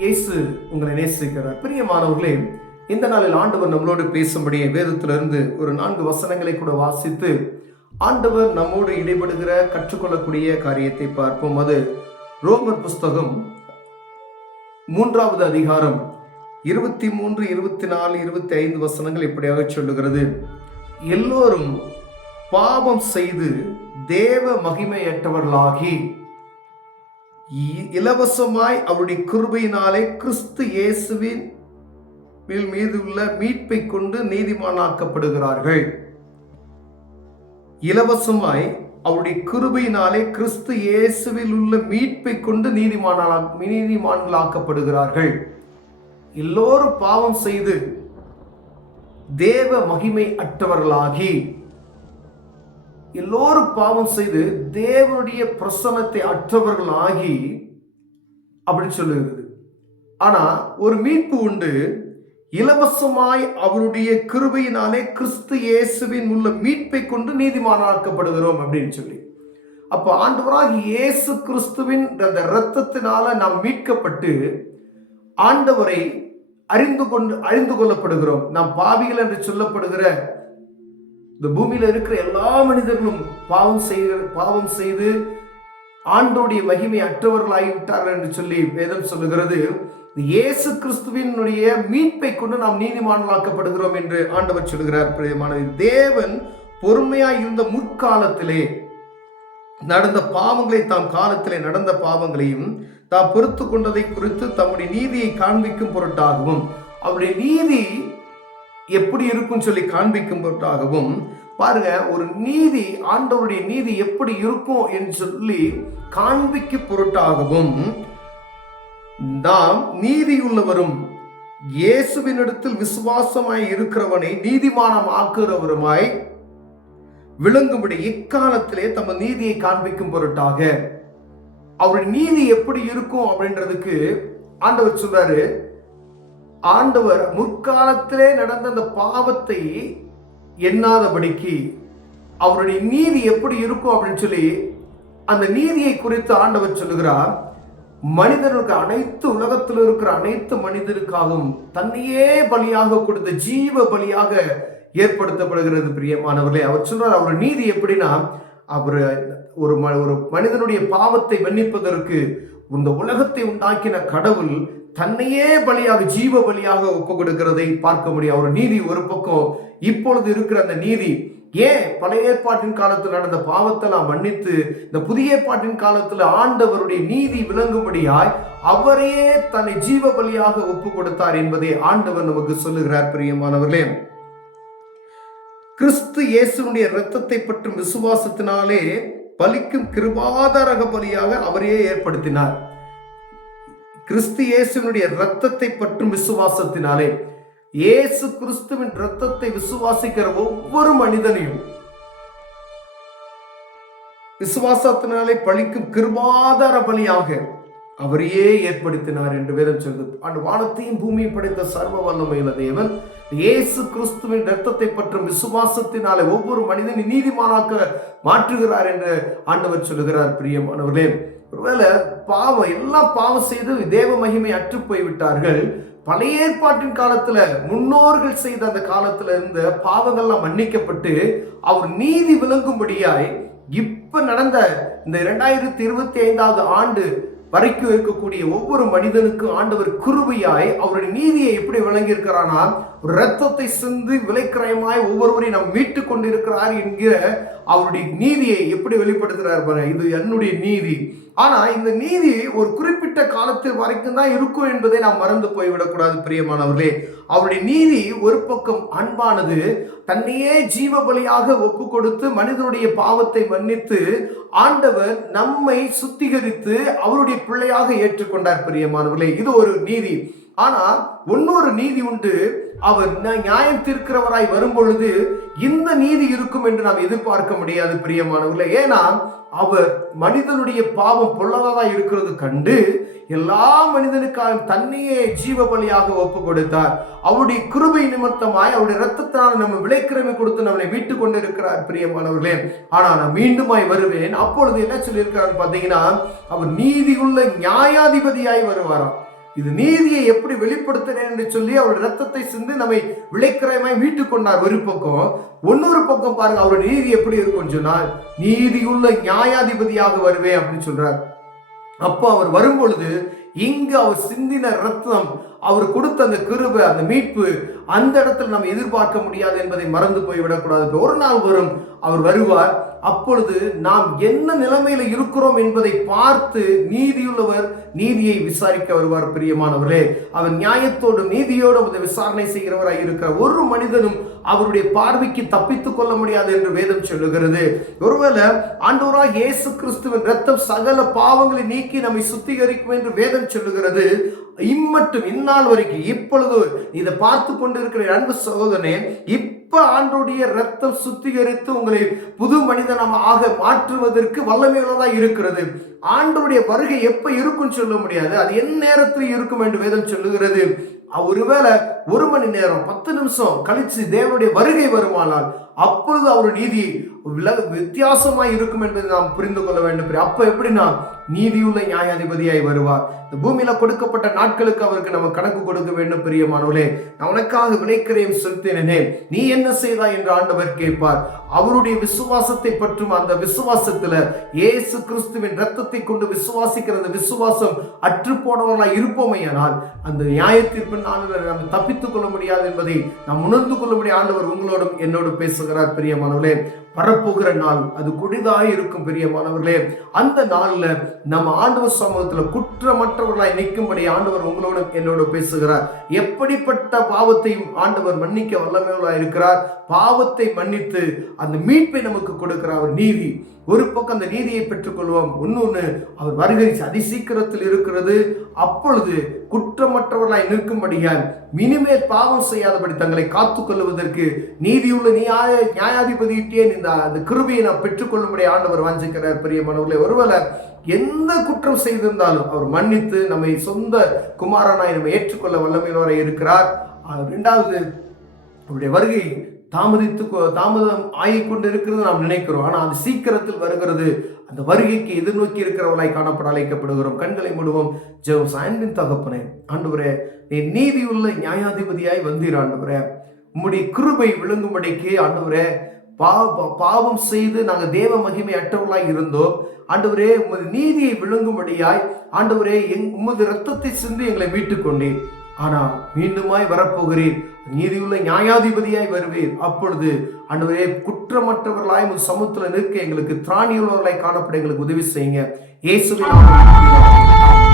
இயேசு உங்களை நேசிக்கிறார். பிரியமானவர்களே, இந்த நாளில் ஆண்டவர் நம்மளோடு பேசும்படியே வேதத்திலிருந்து ஒரு 4 வசனங்களை கூட வாசித்து ஆண்டவர் நம்மோடு இடைபடுகிற கற்றுக்கொள்ளக்கூடிய காரியத்தை பார்ப்போம். அது ரோமர் புஸ்தகம் 3வது அதிகாரம் 23, 24, 25 வசனங்கள் இப்படியாக சொல்லுகிறது. எல்லோரும் பாவம் செய்து தேவ மகிமையற்றவர்களாகி இலவசமாய் அவருடைய கிருபையினாலே கிறிஸ்து இயேசுவின் மீது உள்ள மீட்பை கொண்டு நீதிமானாக்கப்படுகிறார்கள். இலவசமாய் அவருடைய கிருபையினாலே கிறிஸ்து இயேசுவில் உள்ள மீட்பை கொண்டு நீதிமான்களாக்கப்படுகிறார்கள். எல்லோரும் பாவம் செய்து தேவ மகிமை அற்றவர்களாகி, எல்லோரும் பாவம் செய்து தேவனுடைய பிரசன்னத்தை அற்றவர்களாகி அப்படி சொல்லுகிறது. ஆனா ஒரு மீட்பு உண்டு. இலவசமாய் அவருடைய கிருபையினாலே கிறிஸ்து இயேசுவின் உள்ள மீட்பை கொண்டு நீதிமானாக்கப்படுகிறோம் அப்படின்னு சொல்லி, அப்ப ஆண்டவராகிய இயேசு கிறிஸ்துவின் அந்த இரத்தத்தினால நாம் மீட்கப்பட்டு ஆண்டவரை அறிந்து கொள்ளப்படுகிறோம். நாம் பாவிகள் என்று சொல்லப்படுகிற இந்த பூமியில இருக்கிற எல்லா மனிதர்களும் பாவம் செய்து ஆண்டோடைய மகிமை அற்றவர்களாகிவிட்டார்கள் என்று சொல்லி வேதம் சொல்லுகிறது. இயேசு கிறிஸ்துவினுடைய மீட்பை கொண்டு நாம் நீதிமான்களாக்கப்படுகிறோம் என்று ஆண்டவர் சொல்கிறார். தேவன் பொறுமையாய் இருந்த முற்காலத்திலே நடந்த பாவங்களை, தாம் காலத்திலே நடந்த பாவங்களையும் தாம் பொறுத்து கொண்டதை குறித்து தம்முடைய நீதியை காண்பிக்கும் பொருட்டாகவும், அவருடைய நீதி எப்படி இருக்கும் சொல்லி காண்பிக்கும் பொருட்டாகவும், பாருங்க, ஒரு நீதி, ஆண்டவருடைய நீதி எப்படி இருக்கும் என்று சொல்லி காண்பிக்கும் பொருட்டாகவும், நாம் நீதியுள்ளவரும் இயேசுவினிடத்தில் விசுவாசமாய் இருக்கிறவனை நீதிமானம் ஆக்குகிறவருமாய் விளங்கும்படி இக்காலத்திலே தம்ம நீதியை காண்பிக்கும் பொருட்டாக. அவருடைய நீதி எப்படி இருக்கும் அப்படின்றதுக்கு ஆண்டவர் சொல்றாரு. ஆண்டவர் முற்காலத்திலே நடந்த அந்த பாவத்தை எண்ணாதபடிக்கு அவருடைய நீதி எப்படி இருக்கும் அப்படின்னு சொல்லி அந்த நீதியை குறித்து ஆண்டவர் சொல்லுகிறார். மனிதனுக்கு, அனைத்து உலகத்தில் இருக்கிற அனைத்து மனிதனுக்காகவும் தன்னையே பலியாக கொடுத்த ஜீவ பலியாக ஏற்படுத்தப்படுகிறது. பிரியமானவர்களே, அவர் சொல்றார் அவர் நீதி எப்படின்னா, அவர் ஒரு மனிதனுடைய பாவத்தை மன்னிப்பதற்கு இந்த உலகத்தை உண்டாக்கின கடவுள் தன்னையே பலியாக, ஜீவ பலியாக ஒப்பு கொடுக்கிறதை பார்க்க முடியும். அவர் நீதி ஒரு பக்கம். இப்பொழுது இருக்கிற அந்த நீதி ஏன் பழைய ஏற்பாட்டின் காலத்தில் நடந்த பாவத்தெல்லாம் மன்னித்து இந்த புதிய ஏற்பாட்டின் காலத்தில் ஆண்டவருடைய நீதி விளங்கும்படியாய் அவரையே தன்னை ஜீவ பலியாக ஒப்பு கொடுத்தார் என்பதை ஆண்டவர் நமக்கு சொல்லுகிறார். பிரியமானவர்களே, கிறிஸ்து இயேசுனுடைய இரத்தத்தை பற்றும் விசுவாசத்தினாலே பலிக்கும் கிருபாதாரக பலியாக அவரையே ஏற்படுத்தினார். கிறிஸ்து இயேசுனுடைய இரத்தத்தை பற்றும் விசுவாசத்தினாலே, இயேசு கிறிஸ்துவின் இரத்தத்தை விசுவாசிக்கிற ஒவ்வொரு மனிதனையும் விசுவாசத்தினாலே பலிக்கும் கிருபாதார பலியாக அவரையே ஏற்படுத்தினார் என்று வேதம் சொல்லுது. அந்த வானத்தையும் பூமியை படைத்த சர்வ வல்லமையுள்ள தேவன் இயேசு கிறிஸ்துவின் இரத்தத்தை பற்றும் விசுவாசத்தினாலே ஒவ்வொரு மனிதனை நீதிமானாக்க மாற்றுகிறார் என்று ஆண்டவர் சொல்லுகிறார். பிரியமானவர்களே, ஒருவேளை எல்லாம் பாவம் செய்து தேவ மகிமை அற்று போய்விட்டார்கள். பழைய ஏற்பாட்டின் காலத்துல முன்னோர்கள் செய்த அந்த காலத்துல இருந்த பாவங்கள்லாம் மன்னிக்கப்பட்டு அவர் நீதி விளங்கும்படியாய் இப்ப நடந்த இந்த 2025வது ஆண்டு வரைக்கும் இருக்கக்கூடிய ஒவ்வொரு மனிதனுக்கும் ஆண்டவர் கிருபையாய் அவருடைய நீதியை எப்படி விளங்கி இருக்கிறானா, இரத்தத்தை சிந்து விலைக்கிரயமாய் ஒவ்வொருவரையும் நாம் மீட்டு கொண்டிருக்கிறார் என்கிற அவருடைய நீதியை எப்படி வெளிப்படுத்துகிறார் பாருங்க. இது என்னுடைய நீதி. ஆனா இந்த நீதி ஒரு குறிப்பிட்ட காலத்தில் வரைக்கும் தான் இருக்கும் என்பதை நாம் மறந்து போய்விடக்கூடாது. பிரியமானவர்களே, அவருடைய நீதி ஒரு பக்கம் அன்பானது. தன்னையே ஜீவ பலியாக ஒப்பு கொடுத்து மனிதனுடைய பாவத்தை மன்னித்து ஆண்டவர் நம்மை சுத்திகரித்து அவருடைய பிள்ளையாக ஏற்றுக்கொண்டார். பிரியமானவர்களே, இது ஒரு நீதி. ஆனா இன்னொரு நீதி உண்டு. அவர் நியாயம் தீர்க்கிறவராய் வரும் பொழுது இந்த நீதி இருக்கும் என்று நாம் எதிர்பார்க்க முடியாது. பிரியமானவர்களே, ஏன்னா அவர் மனிதனுடைய பாவம் பொல்லாததா இருக்கிறது கண்டு எல்லா மனிதனுக்காக தன்னையே ஜீவ பலியாக ஒப்பு கொடுத்தார். அவருடைய கிருபை நிமித்தமாய் அவருடைய இரத்தத்தினால் நம்ம விலைக்கிரமை கொடுத்து நம்மளை மீட்டு கொண்டு இருக்கிறார். பிரியமானவர்களே, ஆனா நான் மீண்டுமாய் வருவேன். அப்பொழுது என்ன சொல்லியிருக்கிறார் பார்த்தீங்கன்னா, அவர் நீதியுள்ள நியாயாதிபதியாய் வருவாராம். இது நீதியை எப்படி வெளிப்படுத்துறேன் என்று சொல்லி அவருடைய ரத்தத்தை சிந்து நம்மை விளைக்கிரமாய் மீட்டு கொண்டார் ஒரு பக்கம். இன்னொரு பக்கம் பாருங்க, அவருடைய நீதி எப்படி இருக்கும்னு சொன்னால், நீதியுள்ள நியாயாதிபதியாக வருவேன் அப்படின்னு சொல்றார். அப்போ அவர் வரும்பொழுது இங்கு அவர் சிந்தின ரத்தம், அவர் கொடுத்த அந்த கிருபை, அந்த மீட்பு, அந்த இடத்துல நம்ம எதிர்பார்க்க முடியாது என்பதை மறந்து போய்விடக்கூடாது. ஒரு நாள் வரும், அவர் வருவார். அப்பொழுது நாம் என்ன நிலைமையில இருக்கிறோம் என்பதை பார்த்து நீதியுள்ளவர் நீதியை விசாரிக்க வருவார். பிரியமானவர்களே, அவர் நியாயத்தோடு நீதியோடு அதை விசாரணை செய்கிறவராய் இருக்கிறார். ஒரு மனிதனும் அவருடைய பார்வைக்கு தப்பித்துக் கொள்ள முடியாது என்று வேதம் சொல்லுகிறது. ஒருவேளை ஆண்டவராகிய இயேசு கிறிஸ்துவின் ரத்தம் சகல பாவங்களை நீக்கி நம்மை சுத்திகரிக்கும் என்று வேதம் சொல்லுகிறது. இம்மட்டும் இந்நாள் வரைக்கும் இப்பொழுது இதை பார்த்து கொண்டிருக்கிற அன்பு சகோதரனே, இப்ப ஆண்டோடைய ரத்தம் சுத்திகரித்து உங்களை புது மனிதனாக மாற்றுவதற்கு வல்லமையுள்ளதா இருக்கிறது. ஆண்டோடைய வருகை எப்ப இருக்குன்னு சொல்ல முடியாது, அது என் நேரத்தில் இருக்கும் என்று வேதம் சொல்லுகிறது. ஒருவேளை 1 மணி நேரம் 10 நிமிஷம் கழிச்சு தேவனுடைய வருகை வருமானால் அப்பொழுது அவர் நீதி வித்தியாசமாய் இருக்கும் என்பதை நாம் புரிந்து கொள்ள வேண்டும். அப்ப எப்படின்னா, நீதியுள்ள நியாயாதிபதியாய் வருவார். இந்த பூமியில கொடுக்கப்பட்ட நாட்களுக்கு அவருக்கு நம்ம கணக்கு கொடுக்க வேண்டும். பிரியமானவர்களே, நான் உனக்காக விளைக்கிறையும் செலுத்தினேனே, நீ என்ன செய்தாய் என்று ஆண்டவர் கேட்பார். அவருடைய விசுவாசத்தை பற்றும் அந்த விசுவாசத்துல இயேசு கிறிஸ்துவின் ரத்தத்தை கொண்டு விசுவாசிக்கிற அந்த விசுவாசம் அற்று போனவர்களாய் இருப்போமையானால் அந்த நியாயத்தீர்ப்பின் நாளில் நம்ம தப்பித்துக் கொள்ள முடியாது என்பதை நாம் உணர்ந்து கொள்ள முடிய ஆண்டவர் உங்களோடும் என்னோடு பேசுகிறார். பிரியமானவர்களே, வரப்போகிற நாள் அது கொடிதாக இருக்கும். பிரியமானவர்களே, அந்த நாள்ல நம்ம ஆண்டவர் சமூகத்துல குற்றமற்றவர்களாய் நிற்கும்படி ஆண்டவர் உங்களோடு என்னோடு பேசுகிறார். எப்படிப்பட்ட பாவத்தையும் ஆண்டவர் மன்னிக்க வல்லமையுள்ளவராய் இருக்கிறார். பாவத்தை மன்னித்து அந்த மீட்பை நமக்கு கொடுக்கிறார். அவர் நீதி ஒரு பக்கம் அந்த நீதியை பெற்றுக்கொள்வோம். இன்னொன்று, அவர் வருகை அதிசீக்கிரத்தில் இருக்கிறது. அப்பொழுது குற்றமற்றவர்களாய் நிற்கும்படியால் இனிமேல் பாவம் செய்யாதபடி தங்களை காத்துக் கொள்வதற்கு நீதியுள்ள நியாயாதிபதியிட்டே இந்த கிருபையை நாம் பெற்றுக்கொள்ளும்படி ஆண்டவர் வாஞ்சிக்கிறார். பிரியமானவர்களே, ஒருவேளை எந்த குற்றம் செய்திருந்தாலும் அவர் மன்னித்து நம்மை சொந்த குமாரனாய் நம்ம ஏற்றுக்கொள்ள வல்லமையுள்ளவராய் இருக்கிறார். இரண்டாவது, அவருடைய வருகை தாமதம் ஆகிக்கொண்டு இருக்கிறது நாம் நினைக்கிறோம். ஆனால் அது சீக்கிரத்தில் வருகிறது. அந்த வருகைக்கு எதிர்நோக்கி இருக்கிறவர்களாய் காணப்பட அழைக்கப்படுகிறோம். கண்களை மூடுவோம், ஜெபம். அன்பின் தகப்பனே, ஆண்டவரே, நீ நீதியுள்ள நியாயாதிபதியாய் வந்தீர். ஆண்டவரே, உம்முடைய கிருபை விளங்கும்படிக்கு ஆண்டவரே, பாவம் செய்து நாங்கள் தேவ மகிமை அற்றவர்களாய் இருந்தோம். ஆண்டவரே, உமது நீதியை விளங்கும்படியாய் ஆண்டவரே உமது ரத்தத்தை சிந்தி எங்களை மீட்டுக் கொண்டீர். ஆனால் மீண்டுமாய் வரப்போகிறீர், நீதியுள்ள நியாயாதிபதியாய் வருவீர். அப்பொழுது ஆண்டவரே, குற்றமற்றவர்களாய் உமது சமூகத்தில் நிற்க எங்களுக்கு திராணியுள்ளவர்களாய் காணப்பட எங்களுக்கு உதவி செய்யுங்க. இயேசுவின் நாமத்தில்